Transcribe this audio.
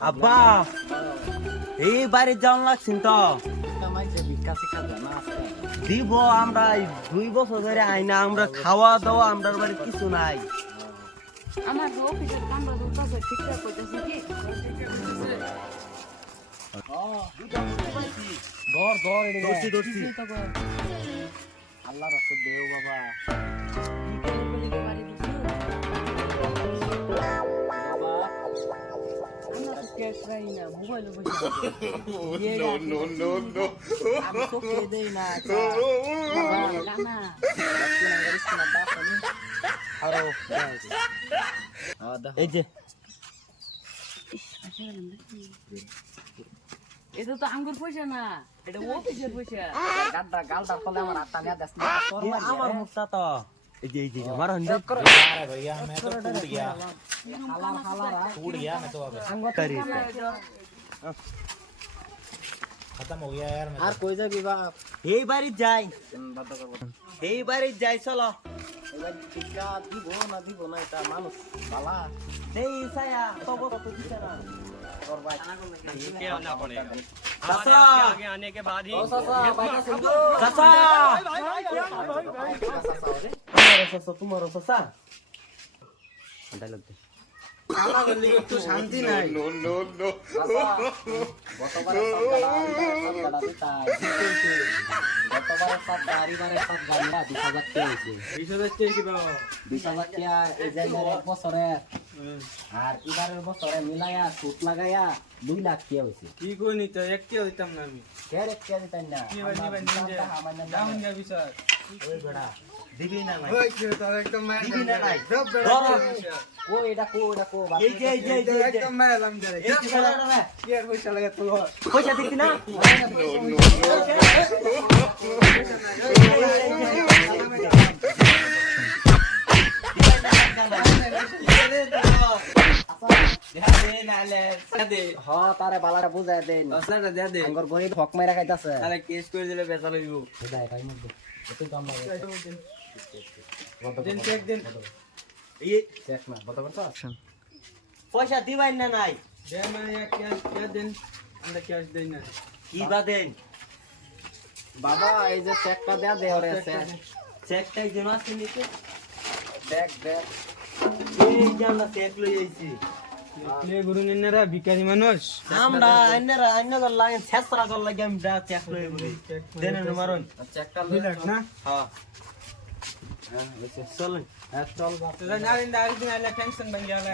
আব্বা এই বাড়ি যাওয়ান লাগছেন তো দিব আমরা 2 বছর ধরে আইনা আমরা খাওয়া দাওয়া আমরা বাড়ি কিছু নাই আমার অফিসের কামরা দুটো ঠিকঠাক করতেছে কি দৌড়ছি আল্লাহ রাস্তা দেও বাবা ক্যাশ রাই না মোবাইলে বসে আমি তো কে দেই না না আরো এই যে এটা তো আঙ্গুর পয়সা না এটা অফিসের পয়সা গাড্ডা গালটা ফলে আমার হাতটা নিয়ে দেস না তোর এ আমার মুখটা তো এই যে আমার হন্ডা अरे भैया मैं तो टूट गया হালার হালারা टूट गया मैं तो अब করি खत्म हो गया यार मैं আর কই যাবি বাপ এই বাড়ি যাই বাধ্য করব এই বাড়ি যাই চলো এবার টিকা দিব না এটা মানুষ বালা এই ছায়া তব তো দিছে না তোর ভাই চাচা ও সাসা বাইটা সুন্দর চাচা তোমার চাচা ডায়লগ দে কালা গলি একটু শান্তি নাই গতবারে সবটা দিতাই গতবারে সব পরিবারে সব গান্ডা 20,000 টাকা হইছে 20,000 টাকা কি বাবা 20,000 টাকা এই যে এক বছরে আর এবারের বছরে মিলায়া সুদ লাগায়া 2 লাখ টাকা হইছে কি কই নি তো একটিও দিতাম না আমি কেন এক টাকা দিতেন না ডাউন যা বিচার ওই বেড়া দিবি না ভাই ওই যে তার একদম দিবি না ভাই কো এটা কো এই যে একদম মেলাম ধরে এই যে বেড়া কি আর পয়সা লাগে তো পয়সা দিতি না হ্যাঁ তারে বালাটা বুঝায় দেন দশটা দে দে আঙ্গর গরিব হক মাইরা খাইতাছে তাহলে কেস করে দিলে বেচা লইব এটা এটাই মধ্যে এত দাম লাগে দিন চেক দিন এই চেক না বড় কথা পয়সা দিবাই না নাই দে না এক ক্যাশ দিন আমরা ক্যাশ দেই না কি বাদেন বাবা এই যে চেকটা দেয়া দে ওরে চেকটাই যেন আছে নিতে দেখ দেখ এই যে আমরা চেক লই আইছি লে গুরু নিন্নারা ভিখারি মানুষ আমরা আইনার লাগে ছেসরা কর লাগে আমি চেক লই বলি দেন না মারুন চেকটা দুই লাখ না হ্যাঁ চলুন চল বাপ তো না দিন আরেকদিন আইলা টেনশন বান গেলা